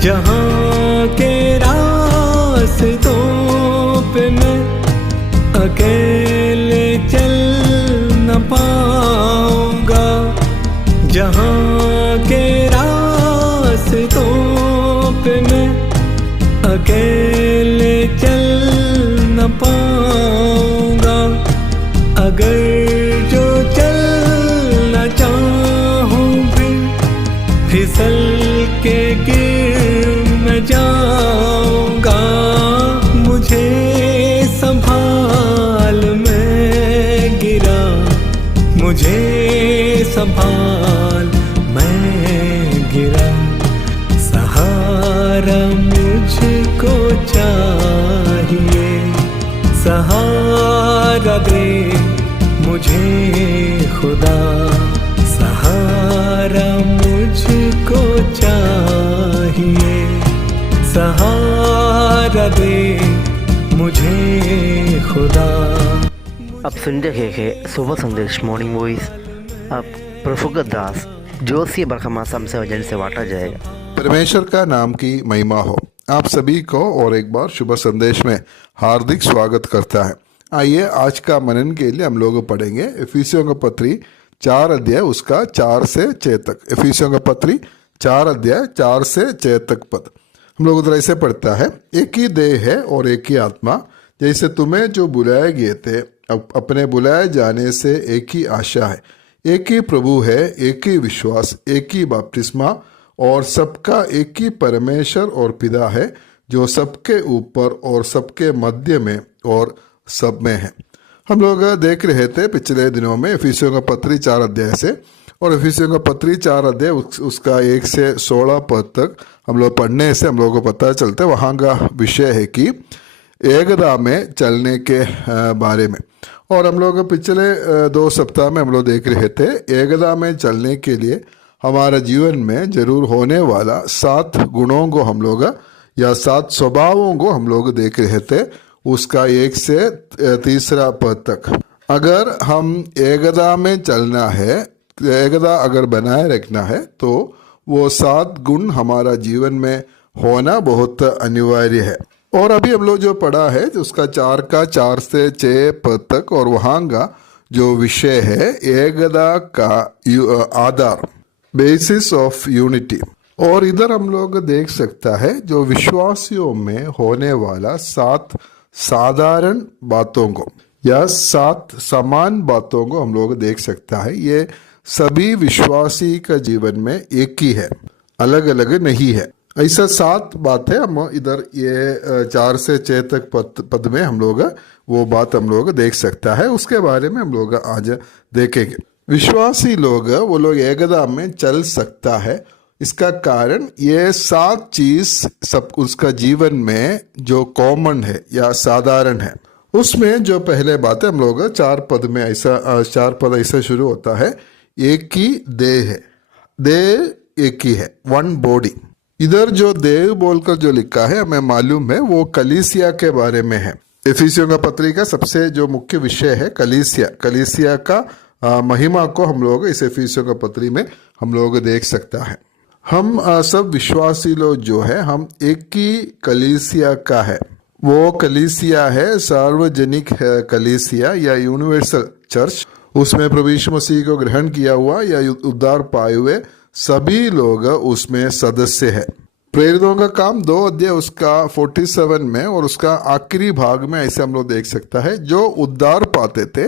जहाँ के रास्तों पे मैं अकेले चल न पाऊंगा, जहाँ के रास्तों पे मैं अकेले चल न पाऊंगा। अगर जो चलना चाहूँ भी फिसल के गिर न जाऊंगा। मुझे संभाल, मैं गिरा, मुझे संभाल, मैं गिरा। सहारा मुझको चाहिए, सहारा दे मुझे खुदा। सहारा मुझको चाहिए, सहारा दे मुझे खुदा। आप सुन रहे हैं सुबह संदेश मॉर्निंग वॉइस। अब प्रफुल्ल दास जोशी बरखमा समझन से बांटा जाएगा। परमेश्वर का नाम की महिमा हो। आप सभी को और एक बार शुभ संदेश में हार्दिक स्वागत करता है। आइए आज का मनन के लिए हम लोग पढ़ेंगे इफिसियों का पत्री 4 अध्याय उसका 4 से 6 तक। इफिसियों का पत्री 4 अध्याय 4 से 6 तक पद हम लोग उधर ऐसे पढ़ता है। एक ही देह है और एक ही आत्मा, जैसे तुम्हें जो बुलाए गए थे अपने बुलाए जाने से एक ही आशा है। एक ही प्रभु है, एक ही विश्वास, एक ही बपतिस्मा और सबका एक ही परमेश्वर और पिता है, जो सबके ऊपर और सबके मध्य में और सब में है। हम लोग देख रहे थे पिछले दिनों में इफिसियों का पत्री 4 अध्याय से, और इफिसियों का पत्री 4 अध्याय उसका 1 से 16 पद तक हम लोग पढ़ने से हम लोगों को पता चलता है वहाँ का विषय है कि एकता में चलने के बारे में। और हम लोग पिछले 2 सप्ताह में हम लोग देख रहे थे एकता में चलने के लिए हमारे जीवन में जरूर होने वाला 7 गुणों को हम लोग या 7 स्वभावों को हम लोग देख रहे थे, उसका 1 से 3 पद तक। अगर हम एकता में चलना है, एकता अगर बनाए रखना है, तो वो 7 गुण हमारा जीवन में होना बहुत अनिवार्य है। और अभी हम लोग जो पढ़ा है उसका 4 से 6 पद तक, और वहाँ का जो विषय है एकता का आधार, बेसिस ऑफ यूनिटी। और इधर हम लोग देख सकता है जो विश्वासियों में होने वाला 7 साधारण बातों को या 7 समान बातों को हम लोग देख सकता है। ये सभी विश्वासी का जीवन में एक ही है, अलग अलग नहीं है। ऐसा 7 बातें हम इधर ये 4 से 6 तक पद में हम लोग वो बात हम लोग देख सकता है। उसके बारे में हम लोग आज देखेंगे। विश्वासी लोग वो लोग एकता में चल सकता है, इसका कारण ये 7 चीज सब उसका जीवन में जो कॉमन है या साधारण है। उसमें जो पहले बात है हम लोग 4 पद में ऐसा 4 पद ऐसा शुरू होता है। एक ही देह है, देह एक ही है, 1 बॉडी। इधर जो देह बोलकर जो लिखा है हमें मालूम है वो कलीसिया के बारे में है। इफिसियों का पत्री का सबसे जो मुख्य विषय है कलीसिया, कलीसिया का महिमा को हम लोग इस इफिसियों का पत्री में हम लोग देख सकता है। हम सब विश्वासी लोग जो है हम एक ही कलीसिया का है। वो कलीसिया है सार्वजनिक कलीसिया या यूनिवर्सल चर्च। उसमें प्रभु यीशु मसीह को ग्रहण किया हुआ या उद्धार पाए हुए सभी लोग उसमें सदस्य है। प्रेरितों का काम 2 अध्याय उसका 47 में और उसका आखिरी भाग में ऐसे हम लोग देख सकता है जो उद्धार पाते थे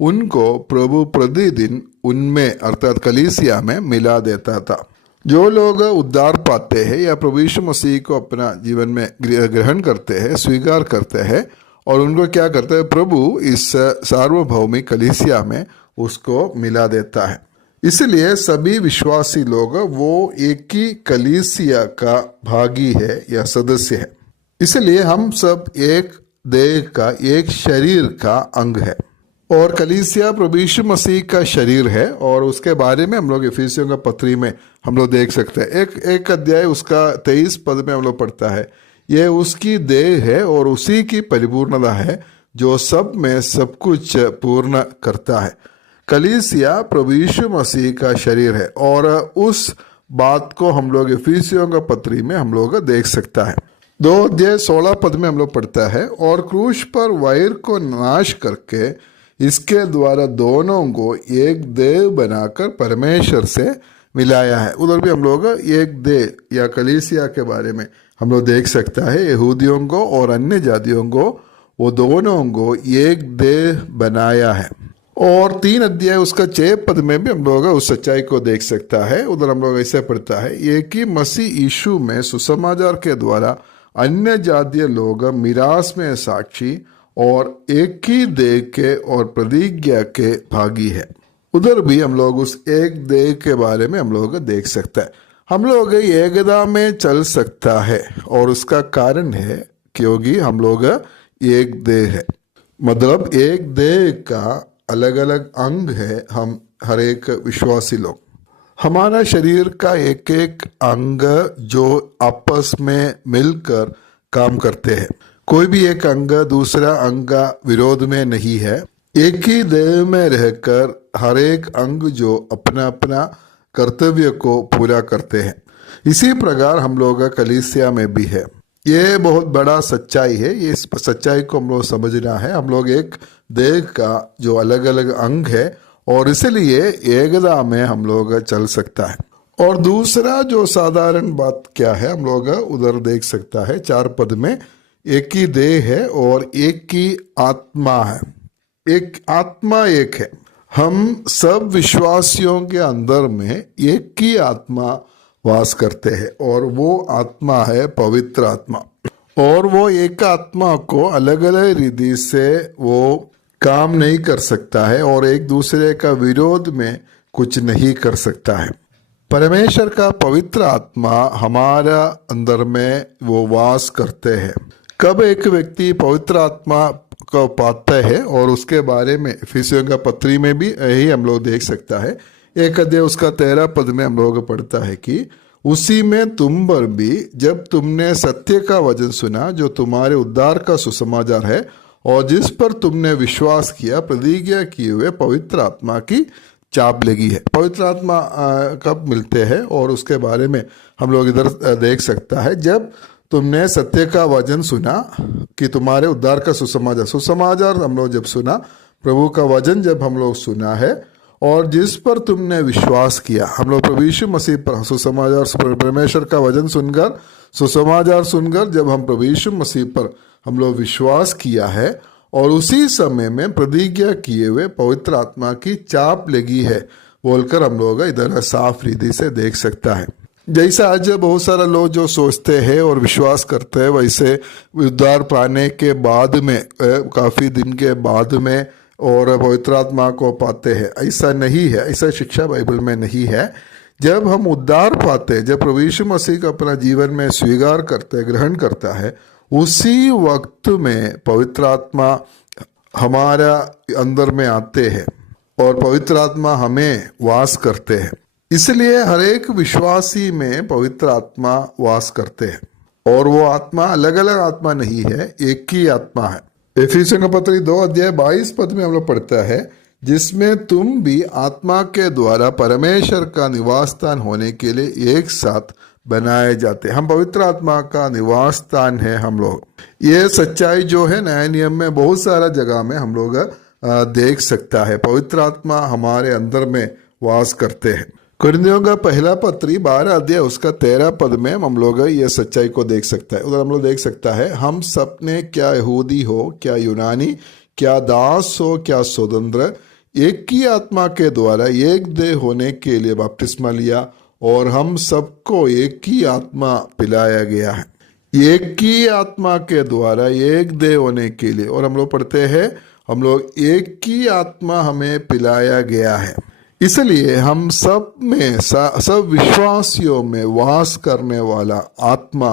उनको प्रभु प्रतिदिन उनमें अर्थात कलीसिया में मिला देता था। जो लोग उद्धार पाते हैं या प्रभु यीशु मसीह को अपना जीवन में ग्रहण करते हैं, स्वीकार करते हैं, और उनको क्या करते हैं, प्रभु इस सार्वभौमिक कलीसिया में उसको मिला देता है। इसलिए सभी विश्वासी लोग वो एक ही कलीसिया का भागी है या सदस्य है। इसलिए हम सब एक देह का, एक शरीर का अंग है। और कलीसिया प्रभु यीशु मसीह का शरीर है, और उसके बारे में हम लोग इफिसियों का पत्री में हम लोग देख सकते हैं। एक अध्याय उसका 23 पद में हम लोग पढ़ता है, ये उसकी देह है और उसी की परिपूर्णता है जो सब में सब कुछ पूर्ण करता है। कलीसिया प्रभु यीशु मसीह का शरीर है और उस बात को हम लोग इफिसियों का पत्री में हम लोग देख सकता है। 2:16 में हम लोग पढ़ता है, और क्रूस पर वैर को नाश करके इसके द्वारा दोनों को एक देह बनाकर परमेश्वर से मिलाया है। उधर भी हम लोग एक देह या कलीसिया के बारे में हम लोग देख सकता है। यहूदियों को और अन्य जातियों को, वो दोनों को एक देह बनाया है। और 3 अध्याय उसका 6 पद में भी हम लोग उस सच्चाई को देख सकता है। उधर हम लोग ऐसे पढ़ता है, एक ही मसीह यीशु में सुसमाचार के द्वारा अन्य जातीय लोग मिरास में साक्षी और एक ही देह के और प्रतिज्ञा के भागी है। उधर भी हम लोग उस एक देह के बारे में हम लोग देख सकता है। हम लोग एकता में चल सकता है, और उसका कारण है क्योंकि हम लोग एक देह है। मतलब एक देह का अलग अलग अंग है। हम हर एक विश्वासी लोग, हमारा शरीर का एक एक अंग जो आपस में मिलकर काम करते हैं। कोई भी एक अंग दूसरा अंग का विरोध में नहीं है। एक ही देह में रहकर हर एक अंग जो अपना अपना कर्तव्य को पूरा करते हैं। इसी प्रकार हम लोग कलीसिया में भी है। ये बहुत बड़ा सच्चाई है। ये इस सच्चाई को हम लोग समझना है। हम लोग एक देह का जो अलग अलग अंग है, और इसलिए एकता में हम लोग चल सकता है। और दूसरा जो साधारण बात क्या है, हम लोग उधर देख सकता है 4 पद में, एक ही देह है और एक ही आत्मा है। एक आत्मा एक है। हम सब विश्वासियों के अंदर में एक ही आत्मा वास करते हैं, और वो आत्मा है पवित्र आत्मा। और वो एक आत्मा को अलग अलग रीति से वो काम नहीं कर सकता है, और एक दूसरे का विरोध में कुछ नहीं कर सकता है। परमेश्वर का पवित्र आत्मा हमारा अंदर में वो वास करते हैं। कब एक व्यक्ति पवित्र आत्मा को पाता है, और उसके बारे में इफिसियों का पत्री में भी यही हम लोग देख सकता है। 1 अध्याय उसका 13 पद में हम लोग पढ़ता है कि उसी में तुम पर भी, जब तुमने सत्य का वचन सुना जो तुम्हारे उद्धार का सुसमाचार है, और जिस पर तुमने विश्वास किया, प्रतिज्ञा किए हुए पवित्र आत्मा की चाप लगी है। पवित्र आत्मा कब मिलते हैं, और उसके बारे में हम लोग इधर देख सकता है, जब तुमने सत्य का वचन सुना कि तुम्हारे उद्धार का सुसमाचार हम लोग जब सुना, प्रभु का वचन जब हम लोग सुना है, और जिस पर तुमने विश्वास किया। हम लोग प्रभु यीशु मसीह पर सुसमाचार, परमेश्वर का वचन सुनकर, सुसमाचार सुनकर जब हम प्रभु यीशु मसीह पर हम लोग विश्वास किया है, और उसी समय में प्रतिज्ञा किए हुए पवित्र आत्मा की चाप लगी है बोलकर हम लोग इधर साफ रीति से देख सकता है। जैसा आज बहुत सारा लोग जो सोचते हैं और विश्वास करते हैं, वैसे उद्धार पाने के बाद में काफ़ी दिन के बाद में और पवित्र आत्मा को पाते हैं, ऐसा नहीं है। ऐसा शिक्षा बाइबल में नहीं है। जब हम उद्धार पाते हैं, जब प्रभु यीशु मसीह को अपना जीवन में स्वीकार करते, ग्रहण करता है, उसी वक्त में पवित्र आत्मा हमारा अंदर में आते हैं, और पवित्र आत्मा हमें वास करते हैं। इसलिए हर एक विश्वासी में पवित्र आत्मा वास करते हैं, और वो आत्मा अलग अलग आत्मा नहीं है, एक ही आत्मा है। इफिसियों का पत्री 2 अध्याय 22 पद में हम लोग पढ़ता है, जिसमें तुम भी आत्मा के द्वारा परमेश्वर का निवास स्थान होने के लिए एक साथ बनाए जाते। हम पवित्र आत्मा का निवास स्थान है हम लोग। ये सच्चाई जो है नए नियम में बहुत सारा जगह में हम लोग देख सकता है। पवित्र आत्मा हमारे अंदर में वास करते हैं। कुरिन्थियों का पहला पत्री 12 अध्याय उसका 13 पद में हम लोग ये सच्चाई को देख सकता है। उधर हम लोग देख सकता है, हम सबने क्या यहूदी हो, क्या यूनानी, क्या दास हो, क्या स्वतंत्र, एक ही आत्मा के द्वारा एक देह होने के लिए बपतिस्मा लिया, और हम सबको एक ही आत्मा पिलाया गया है। एक ही आत्मा के द्वारा एक देह होने के लिए, और हम लोग पढ़ते हैं, हम लोग एक ही आत्मा हमें पिलाया गया है। इसलिए हम सब में, सब विश्वासियों में वास करने वाला आत्मा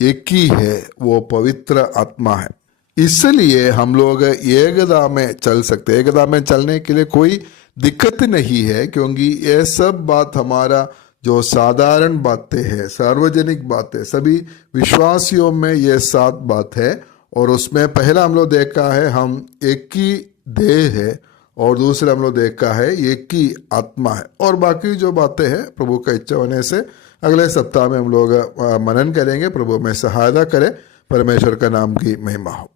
एक ही है, वो पवित्र आत्मा है। इसलिए हम लोग एकता में चल सकते हैं। एकता में चलने के लिए कोई दिक्कत नहीं है, क्योंकि ये सब बात हमारा जो साधारण बातें हैं, सार्वजनिक बातें, सभी विश्वासियों में ये 7 बात है। और उसमें पहला हम लोग देखा है, हम एक ही देह है और दूसरा हम लोग देखा है एक ही आत्मा है। और बाकी जो बातें हैं प्रभु का इच्छा होने से अगले सप्ताह में हम लोग मनन करेंगे। प्रभु में सहायता करें। परमेश्वर का नाम की महिमा हो।